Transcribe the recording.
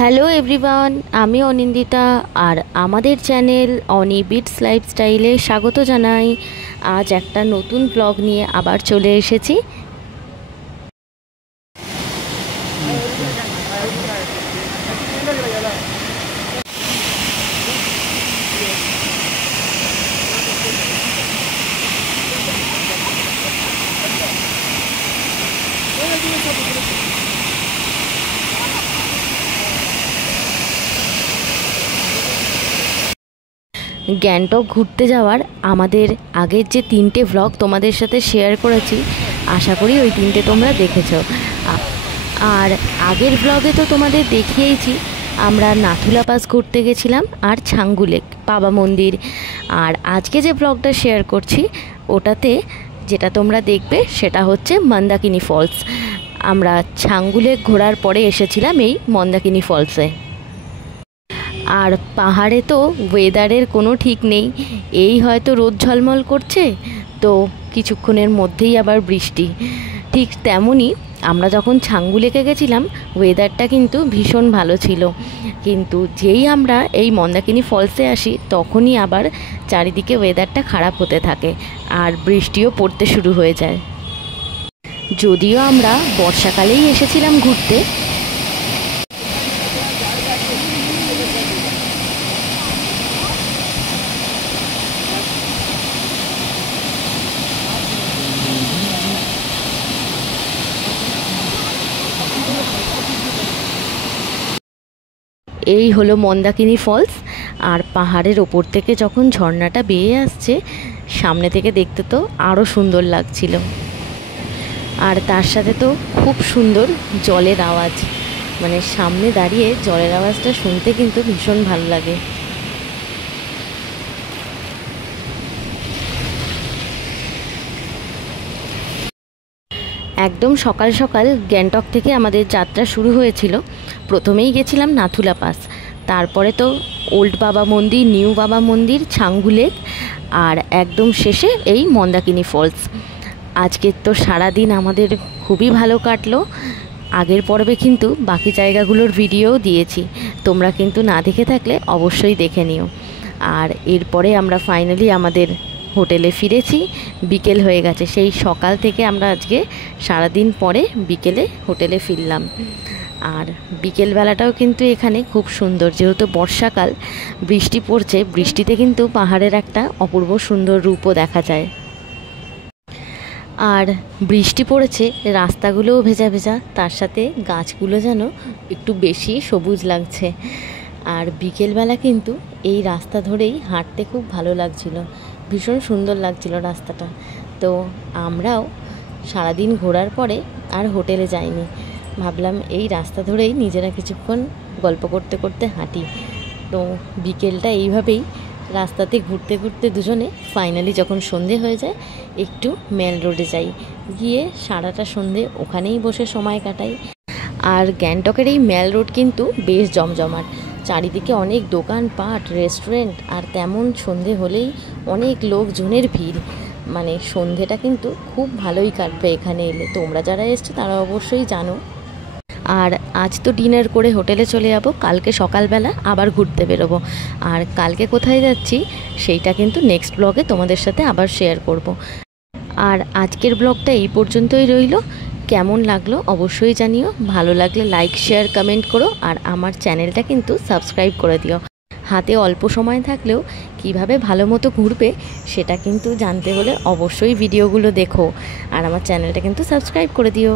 Hello everyone, আমি অনিন্দিতা আর আমাদের channel অনি bits লাইফস্টাইলে স্বাগত জানাই। আজ একটা নতুন ব্লগ নিয়ে আবার চলে এসেছি। গ্যাংটক ঘুরতে যাওয়ার আমাদের আগের যে 3টে ভ্লগ তোমাদের সাথে শেয়ার করেছি, আশা করি ওই 3টে তোমরা দেখেছো। আর আগের ভ্লগে তো তোমাদের দেখিয়েছি আমরা নাথুলা পাস ঘুরতে গেছিলাম আর ছাঙ্গু লেক বাবা মন্দির। আর আজকে যে ব্লগটা শেয়ার করছি ওটাতে যেটা তোমরা দেখবে সেটা হচ্ছে মন্দাকিনী ফলস। আমরা ছাঙ্গু লেক ঘোরার পরে এসেছিলাম এই মন্দাকিনী ফলসে। আর পাহাড়ে তো ওয়েদারের কোনো ঠিক নেই, এই হয়তো রোদ ঝলমল করছে তো কিছুক্ষণের মধ্যেই আবার বৃষ্টি। ঠিক তেমনই আমরা যখন ছাঙ্গু লেকে গেছিলাম ওয়েদারটা কিন্তু ভীষণ ভালো ছিল, কিন্তু যেই আমরা এই মন্দাকিনী ফলসে আসি তখনই আবার চারিদিকে ওয়েদারটা খারাপ হতে থাকে আর বৃষ্টিও পড়তে শুরু হয়ে যায়। যদিও আমরা বর্ষাকালেই এসেছিলাম ঘুরতে, এই হলো মন্দাকিনী ফলস। আর পাহাড়ের ওপর থেকে যখন ঝর্ণাটা বেয়ে আসছে সামনে থেকে দেখতে তো আরও সুন্দর লাগছিল। আর তার সাথে তো খুব সুন্দর জলের আওয়াজ, মানে সামনে দাঁড়িয়ে জলের আওয়াজটা শুনতে কিন্তু ভীষণ ভালো লাগে। একদম সকাল সকাল গ্যাংটক থেকে আমাদের যাত্রা শুরু হয়েছিল। প্রথমেই গেছিলাম নাথুলা পাস, তারপরে তো ওল্ড বাবা মন্দির, নিউ বাবা মন্দির, ছাঙ্গু লেক আর একদম শেষে এই মন্দাকিনী ফলস। আজকের তো সারাদিন আমাদের খুবই ভালো কাটলো। আগের পর্বে কিন্তু বাকি জায়গাগুলোর ভিডিও দিয়েছি, তোমরা কিন্তু না দেখে থাকলে অবশ্যই দেখে নিও। আর এরপরে আমরা ফাইনালি আমাদের হোটেলে ফিরেছি, বিকেল হয়ে গেছে। সেই সকাল থেকে আমরা আজকে সারাদিন পরে বিকেলে হোটেলে ফিরলাম। আর বিকেলবেলাটাও কিন্তু এখানে খুব সুন্দর, যেহেতু বর্ষাকাল বৃষ্টি পড়ছে, বৃষ্টিতে কিন্তু পাহাড়ের একটা অপূর্ব সুন্দর রূপও দেখা যায়। আর বৃষ্টি পড়েছে, রাস্তাগুলোও ভেজা ভেজা, তার সাথে গাছগুলো যেন একটু বেশি সবুজ লাগছে। আর বিকেলবেলা কিন্তু এই রাস্তা ধরেই হাঁটতে খুব ভালো লাগছিল, ভীষণ সুন্দর লাগছিল রাস্তাটা। তো আমরাও সারাদিন ঘোরার পরে আর হোটেলে যাইনি, ভাবলাম এই রাস্তা ধরেই নিজেরা কিছুক্ষণ গল্প করতে করতে হাঁটি। তো বিকেলটা এইভাবেই রাস্তাতে ঘুরতে ঘুরতে দুজনে ফাইনালি যখন সন্ধে হয়ে যায় একটু মেল রোডে যাই, গিয়ে সারাটা সন্ধে ওখানেই বসে সময় কাটাই। আর গ্যাংটকের এই মেল রোড কিন্তু বেশ জমজমাট, চারিদিকে অনেক দোকানপাট, রেস্টুরেন্ট, আর তেমন সন্ধে হলেই অনেক লোকজনের ভিড়। মানে সন্ধেটা কিন্তু খুব ভালোই কাটবে এখানে এলে, তোমরা যারা এসছো তারা অবশ্যই জানো। আর আজ তো ডিনার করে হোটেলে চলে যাব, কালকে সকালবেলা আবার ঘুরতে বেরোবো। আর কালকে কোথায় যাচ্ছি সেইটা কিন্তু নেক্সট ব্লগে তোমাদের সাথে আবার শেয়ার করব। আর আজকের ব্লগটা এই পর্যন্তই রইল। কেমন লাগলো অবশ্যই জানিও, ভালো লাগলে লাইক, শেয়ার, কমেন্ট করো। আর আমার চ্যানেলটা কিন্তু সাবস্ক্রাইব করে দিও। হাতে অল্প সময় থাকলেও কিভাবে ভালো মতো ঘুরবে সেটা কিন্তু জানতে হলে অবশ্যই ভিডিওগুলো দেখো, আর আমার চ্যানেলটা কিন্তু সাবস্ক্রাইব করে দিও।